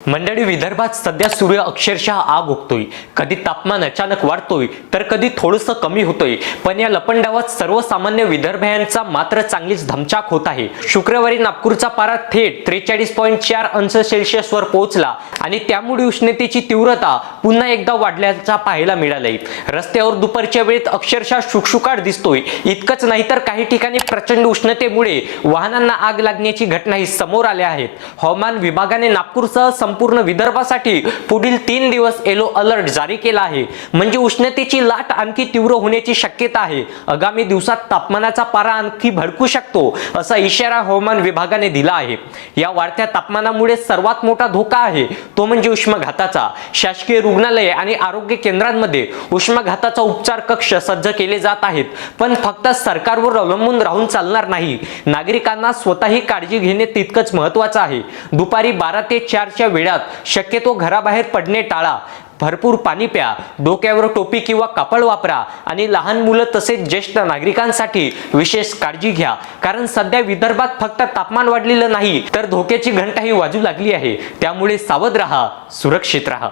मंडळी, विदर्भात सध्या सूर्य अक्षरशः आग ओकतोय. कधी तापमान अचानक वाढतोय तर कधी थोडंसं कमी होतोय. पण या लपंडावात सर्वसामान्य विदर्भीयांचा मात्र चांगलीच धमचाक होत आहे. शुक्रवारी नागपूरचा पारा थेट 43.4 अंश सेल्सिअस वर पोहोचला आणि त्यामुळे उष्णतेची तीव्रता पुन्हा एकदा वाढल्याचा पाहायला मिळालंय. रस्त्यावर दुपारच्या वेळेत अक्षरशः शुकशुकाट दिसतोय. इतकंच नाही तर काही ठिकाणी प्रचंड उष्णतेमुळे वाहनांना आग लागण्याची घटनाही समोर आल्या आहेत. हवामान विभागाने नागपूरसह संपूर्ण विदर्भासाठी पुढील 3 दिवस येलो अलर्ट जारी केला आहे. म्हणजे उष्णतेची लाट आणखी तीव्र होण्याची शक्यता आहे. आगामी दिवसात तापमानाचा पारा आणखी भडकू शकतो असा इशारा हवामान विभागाने दिला आहे. या वाढत्या तापमानामुळे सर्वात मोठा धोका आहे तो म्हणजे उष्माघाताचा. शासकीय रुग्णालये आणि आरोग्य केंद्रांमध्ये उष्माघाताचा उपचार कक्ष सज्ज केले जात आहेत. पण फक्त सरकारवर अवलंबून राहून चालणार नाही. नागरिकांना स्वतःही काळजी घेणे तितकंच महत्त्वाचं आहे. दुपारी 12 ते 4 च्या वेळात शक्यतो घराबाहेर पडणे टाळा. भरपूर पाणी प्या, डोक्यावर टोपी किंवा कापड वापरा आणि लहान मुलं तसेच ज्येष्ठ नागरिकांसाठी विशेष काळजी घ्या. कारण सध्या विदर्भात फक्त तापमान वाढलेलं नाही तर धोक्याची घंटाही वाजू लागली आहे. त्यामुळे सावध राहा, सुरक्षित राहा.